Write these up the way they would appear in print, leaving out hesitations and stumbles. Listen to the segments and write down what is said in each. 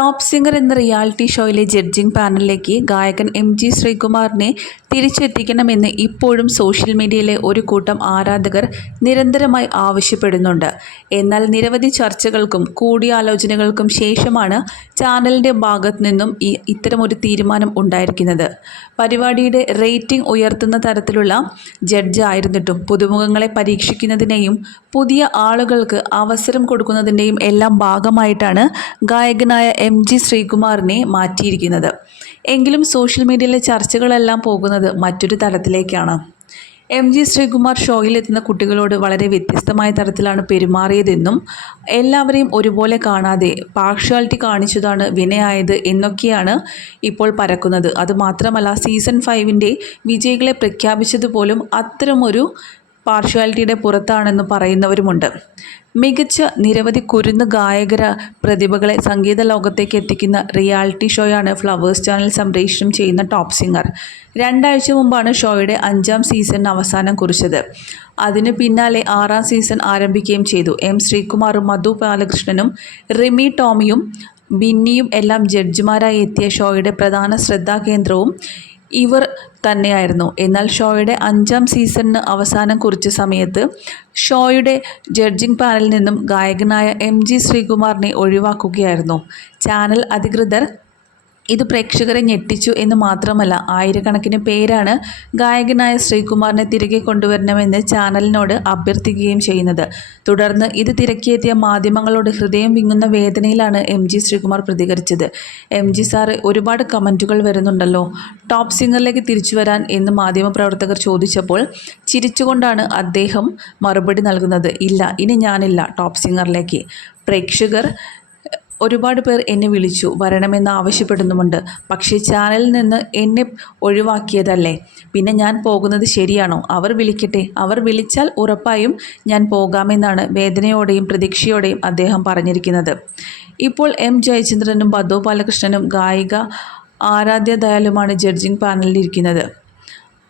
Top singer എന്ന reality ഷോയിലെ judging പാനലിലേക്ക് ഗായകൻ MG ശ്രീകുമാറിനെ തിരിച്ചെത്തിക്കണമെന്ന് ഇപ്പോഴും സോഷ്യൽ മീഡിയയിലെ ഒരു കൂട്ടം ആരാധകർ നിരന്തരമായി ആവശ്യപ്പെടുന്നുണ്ട്. എന്നാൽ നിരവധി ചർച്ചകൾക്കും കൂടിയാലോചനകൾക്കും ശേഷമാണ് ചാനലിൻ്റെ ഭാഗത്തു നിന്നും ഇത്തരമൊരു തീരുമാനം ഉണ്ടായിരിക്കുന്നത്. പരിപാടിയുടെ റേറ്റിംഗ് ഉയർത്തുന്ന തരത്തിലുള്ള ജഡ്ജായിരുന്നിട്ടും പുതുമുഖങ്ങളെ പരീക്ഷിക്കുന്നതിനെയും പുതിയ ആളുകൾക്ക് അവസരം കൊടുക്കുന്നതിൻ്റെയും എല്ലാം ഭാഗമായിട്ടാണ് ഗായകനായ MG ശ്രീകുമാറിനെ മാറ്റിയിരിക്കുന്നത്. എങ്കിലും സോഷ്യൽ മീഡിയയിലെ ചർച്ചകളെല്ലാം പോകുന്നത് മറ്റൊരു തലത്തിലേക്കാണ്. MG ശ്രീകുമാർ ഷോയിലെത്തുന്ന കുട്ടികളോട് വളരെ വ്യത്യസ്തമായ തരത്തിലാണ് പെരുമാറിയതെന്നും എല്ലാവരെയും ഒരുപോലെ കാണാതെ പാർഷ്യാലിറ്റി കാണിച്ചതാണ് വിനയായത് എന്നൊക്കെയാണ് ഇപ്പോൾ പരക്കുന്നത്. അതുമാത്രമല്ല, സീസൺ 5ൻ്റെ വിജയികളെ പ്രഖ്യാപിച്ചതുപോലും അത്തരമൊരു പാർഷ്യാലിറ്റിയുടെ പുറത്താണെന്ന് പറയുന്നവരുമുണ്ട്. മികച്ച നിരവധി കുരുന്ന് ഗായകര പ്രതിഭകളെ സംഗീത ലോകത്തേക്ക് എത്തിക്കുന്ന റിയാലിറ്റി ഷോയാണ് ഫ്ലവേഴ്സ് ചാനൽ സംപ്രേഷണം ചെയ്യുന്ന ടോപ്പ് സിംഗർ. 2 ആഴ്ച മുമ്പാണ് ഷോയുടെ 5ാം സീസണിന് അവസാനം കുറിച്ചത്. അതിനു പിന്നാലെ 6ാം സീസൺ ആരംഭിക്കുകയും ചെയ്തു. ശ്രീകുമാറും മധു ബാലകൃഷ്ണനും റിമി ടോമിയും ബിന്നിയും എല്ലാം ജഡ്ജിമാരായി എത്തിയ ഷോയുടെ പ്രധാന ശ്രദ്ധാകേന്ദ്രവും ഇവർ തന്നെയായിരുന്നു. എന്നാൽ ഷോയുടെ 5ാം സീസണിന് അവസാനം കുറിച്ച സമയത്ത് ഷോയുടെ ജഡ്ജിംഗ് പാനലിൽ നിന്നും ഗായകനായ MG ശ്രീകുമാറിനെ ഒഴിവാക്കുകയായിരുന്നു. ചാനൽ അധികൃതർ ഇത് പ്രേക്ഷകരെ ഞെട്ടിച്ചു എന്ന് മാത്രമല്ല, ആയിരക്കണക്കിന് പേരാണ് ഗായകനായ ശ്രീകുമാറിനെ തിരികെ കൊണ്ടുവരണമെന്ന് ചാനലിനോട് അഭ്യർത്ഥിക്കുകയും ചെയ്യുന്നത്. തുടർന്ന് ഇത് തിരക്കിയെത്തിയ മാധ്യമങ്ങളോട് ഹൃദയം വിങ്ങുന്ന വേദനയിലാണ് MG ശ്രീകുമാർ പ്രതികരിച്ചത്. MG സാറ്, ഒരുപാട് കമൻറ്റുകൾ വരുന്നുണ്ടല്ലോ, ടോപ്പ് സിംഗറിലേക്ക് തിരിച്ചു വരാൻ എന്ന് മാധ്യമപ്രവർത്തകർ ചോദിച്ചപ്പോൾ ചിരിച്ചുകൊണ്ടാണ് അദ്ദേഹം മറുപടി നൽകുന്നത്. ഇല്ല, ഇനി ഞാനില്ല ടോപ്പ് സിംഗറിലേക്ക്. പ്രേക്ഷകർ ഒരുപാട് പേർ എന്നെ വിളിച്ചു വരണമെന്ന് ആവശ്യപ്പെടുന്നുമുണ്ട്. പക്ഷേ ചാനലിൽ നിന്ന് എന്നെ ഒഴിവാക്കിയതല്ലേ, പിന്നെ ഞാൻ പോകുന്നത് ശരിയാണോ? അവർ വിളിക്കട്ടെ, അവർ വിളിച്ചാൽ ഉറപ്പായും ഞാൻ പോകാമെന്നാണ് വേദനയോടെയും പ്രതീക്ഷയോടെയും അദ്ദേഹം പറഞ്ഞിരിക്കുന്നത്. ഇപ്പോൾ ജയചന്ദ്രനും മധു ബാലകൃഷ്ണനും ഗായിക ആരാധ്യ ദയാലുമാണ് ജഡ്ജിംഗ് പാനലിലിരിക്കുന്നത്.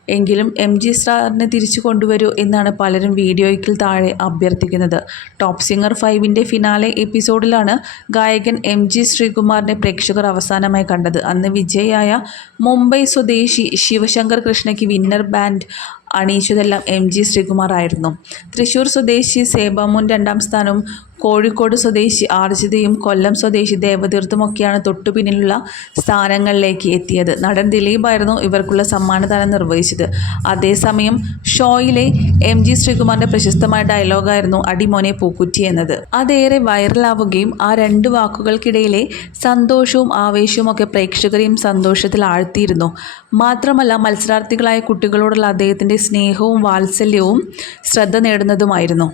എങ്കിലും MG സാറിനെ തിരിച്ചു കൊണ്ടുവരൂ എന്നാണ് പലരും വീഡിയോയ്ക്ക് താഴെ അഭ്യർത്ഥിക്കുന്നത്. ടോപ്പ് സിംഗർ 5ൻ്റെ ഫിനാലെ എപ്പിസോഡിലാണ് ഗായകൻ MG ശ്രീകുമാറിനെ പ്രേക്ഷകർ അവസാനമായി കണ്ടത്. അന്ന് വിജയിയായ മുംബൈ സ്വദേശി ശിവശങ്കർ കൃഷ്ണയ്ക്ക് വിന്നർ ബാൻഡ് അണിയിച്ചതെല്ലാം MG ശ്രീകുമാർ ആയിരുന്നു. തൃശ്ശൂർ സ്വദേശി സേബാമോൻ 2ാം സ്ഥാനവും കോഴിക്കോട് സ്വദേശി ആർജിതയും കൊല്ലം സ്വദേശി ദേവതീർത്തുമൊക്കെയാണ് തൊട്ടുപിന്നിലുള്ള സ്ഥാനങ്ങളിലേക്ക് എത്തിയത്. നടൻ ദിലീപായിരുന്നു ഇവർക്കുള്ള സമ്മാനദാനം നിർവഹിച്ചത്. അതേസമയം ഷോയിലെ MG ശ്രീകുമാറിൻ്റെ പ്രശസ്തമായ ഡയലോഗായിരുന്നു അടിമോനെ പൂക്കുറ്റി എന്നത്. അതേറെ വൈറലാവുകയും ആ 2 വാക്കുകൾക്കിടയിലെ സന്തോഷവും ആവേശവും ഒക്കെ പ്രേക്ഷകരെയും സന്തോഷത്തിൽ ആഴ്ത്തിയിരുന്നു. മാത്രമല്ല, മത്സരാർത്ഥികളായ കുട്ടികളോടുള്ള അദ്ദേഹത്തിൻ്റെ സ്നേഹവും വാത്സല്യവും ശ്രദ്ധ നേടുന്നതുമായിരുന്നു.